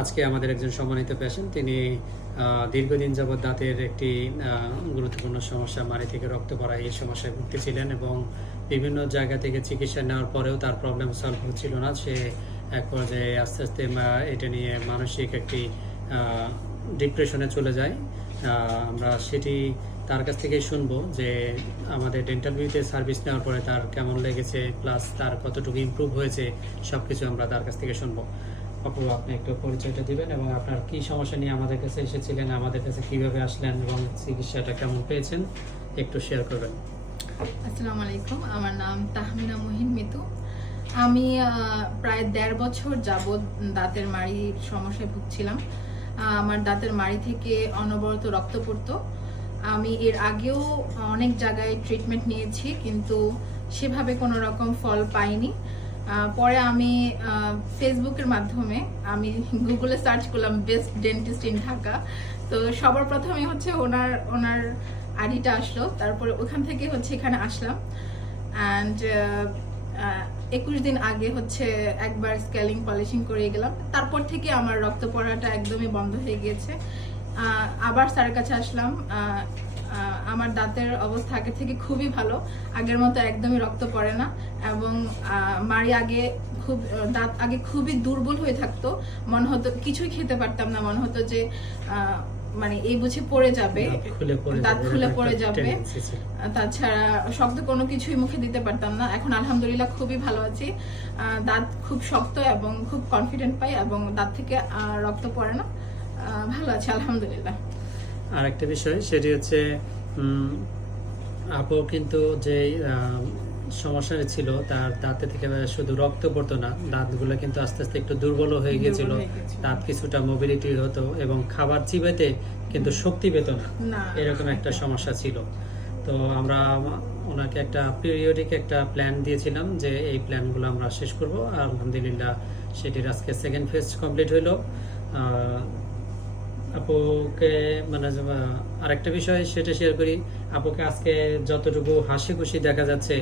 আজকে আমাদের একজন সম্মানিত পেশেন্ট তিনি দীর্ঘদিন যাবৎ দাঁতের একটি গুরুত্বপূর্ণ সমস্যা মারি থেকে রক্ত পড়া এই সমস্যায় ভুগতেছিলেন এবং বিভিন্ন জায়গা থেকে চিকিৎসা নেওয়ার পরেও তার প্রবলেম সলভ হচ্ছিল না। সে এক পর্যায়ে আস্তে আস্তে এটা নিয়ে মানসিক একটি ডিপ্রেশনে চলে যায়। আমরা সেটি তার কাছ থেকেই শুনব যে আমাদের ডেন্টাল ভিউতে সার্ভিস নেওয়ার পরে তার কেমন লেগেছে প্লাস তার কতটুকু ইমপ্রুভ হয়েছে সব কিছু আমরা তার কাছ থেকে শুনব। আপু, আপনি একটু পরিচয়টা দিবেন এবং আপনার কি সমস্যা নিয়ে আমাদের কাছে এসেছিলেন, আমাদের কাছে কীভাবে আসলেন এবং চিকিৎসাটা কেমন পেয়েছেন, একটু শেয়ার করবেন। আসসালামু আলাইকুম, আমার নাম তাহমিনা মহিন মিতু। আমি প্রায় দেড় বছর যাবৎ দাঁতের মাড়ির সমস্যায় ভুগছিলাম। আমার দাঁতের মাড়ি থেকে অনবরত রক্ত পড়তো। আমি এর আগেও অনেক জায়গায় ট্রিটমেন্ট নিয়েছি, কিন্তু সেভাবে কোনো রকম ফল পাইনি। পরে আমি ফেসবুকের মাধ্যমে আমি গুগলে সার্চ করলাম বেস্ট ডেন্টিস্ট ইন ঢাকা তো সবার প্রথমে হচ্ছে ওনার ওনার আইডিটা আসলো। তারপরে ওখান থেকে হচ্ছে এখানে আসলাম। অ্যান্ড একুশ দিন আগে হচ্ছে একবার স্কেলিং পলিশিং করে গেলাম। তারপর থেকে আমার রক্ত পড়াটা একদমই বন্ধ হয়ে গিয়েছে। আবার স্যারের কাছে আসলাম। আমার দাঁতের অবস্থা আগের থেকে খুবই ভালো। আগের মতো একদমই রক্ত পড়ে না এবং মাড়ি আগে খুব দাঁত আগে খুবই দুর্বল হয়ে থাকতো। মনে হতো কিছুই খেতে পারতাম না। মনে হতো যে মানে এই বুঝে পড়ে যাবে। দাঁত খুলে পড়ে যাবে। তাছাড়া শক্ত কোনো কিছুই মুখে দিতে পারতাম না। এখন আলহামদুলিল্লাহ খুবই ভালো আছি। দাঁত খুব শক্ত এবং খুব কনফিডেন্ট পাই এবং দাঁত থেকে আহ, রক্ত পড়ে না। ভালো আছে আলহামদুলিল্লাহ। আর একটা বিষয় সেটি হচ্ছে আপু কিন্তু যে আহ, সমস্যাটা ছিল তার দাঁতে থেকে শুধু রক্ত পড়তো না দাঁতগুলো কিন্তু আস্তে আস্তে একটু দুর্বল হয়ে গেছিল দাঁত কিছুটা মোবিলিটি হতো এবং খাবার চিবাইতে কিন্তু শক্তি পেত না। এরকম একটা সমস্যা ছিল। তো আমরা ওনাকে একটা পিরিয়ডিক একটা প্ল্যান দিয়েছিলাম যে এই প্ল্যানগুলো আমরা শেষ করব। আর আলহামদুলিল্লাহ সেটির আজকে সেকেন্ড ফেজ কমপ্লিট হইল। আহ, আপুকে মানে আরেকটা বিষয় সেটা শেয়ার করি। আপুকে আজকে যতটুকু হাসি খুশি দেখা যাচ্ছে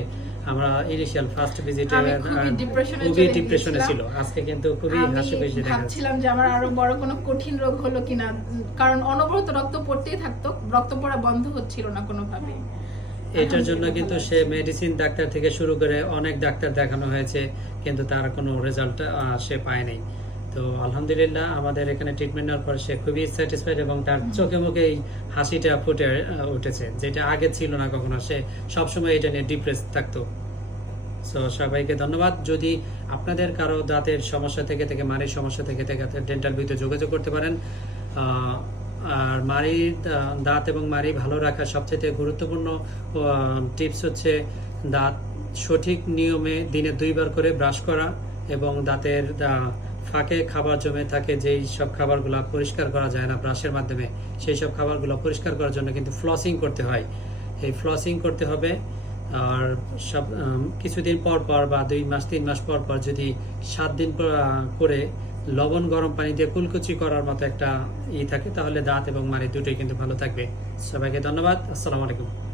আমরা ইনিশিয়াল ফার্স্ট ভিজিটে খুবই ডিপ্রেশনে ছিল। আজকে কিন্তু খুবই হাসি খুশি দেখা ভাবছিলাম যে আমার আরও বড় কোনো কঠিন রোগ হলো কিনা কারণ অনবরত রক্ত পড়তেই থাকতো রক্ত পড়া বন্ধ হচ্ছিল না কোনোভাবে। এটার জন্য কিন্তু সে মেডিসিন ডাক্তার থেকে শুরু করে অনেক ডাক্তার দেখানো হয়েছে কিন্তু তার কোনো রেজাল্ট সে পায়নি তো আলহামদুলিল্লাহ আমাদের এখানে ট্রিটমেন্ট নেওয়ার পর সে খুবই স্যাটিসফাইড এবং তার চোখে মুখে এই হাসিটা ফুটে উঠেছে, যেটা আগে ছিল না কখনো। সে সবসময় এটা নিয়ে ডিপ্রেস থাকতো। সো সবাইকে ধন্যবাদ। যদি আপনাদের কারও দাঁতের সমস্যা থেকে থেকে মারির সমস্যা থেকে থেকে ডেন্টাল বিতে যোগাযোগ করতে পারেন আর মাড়ির দা- দাঁত এবং মারি ভালো রাখার সবচেয়ে গুরুত্বপূর্ণ টিপস হচ্ছে দাঁত সঠিক নিয়মে দিনে দুইবার করে ব্রাশ করা এবং দাঁতের ফাঁকে খাবার জমে থাকে, যেই সব খাবারগুলো পরিষ্কার করা যায় না ব্রাশের মাধ্যমে, সেই সব খাবারগুলো পরিষ্কার করার জন্য কিন্তু ফ্লসিং করতে হয়। এই ফ্লসিং করতে হবে। আর সব কিছুদিন পর পর বা দুই মাস, তিন মাস পর পর যদি সাত দিন করে লবণ গরম পানি দিয়ে কুলকুচি করার মতো একটা ই থাকে, তাহলে দাঁত এবং মাড়ি দুটোই কিন্তু ভালো থাকবে। সবাইকে ধন্যবাদ। আসসালামু আলাইকুম।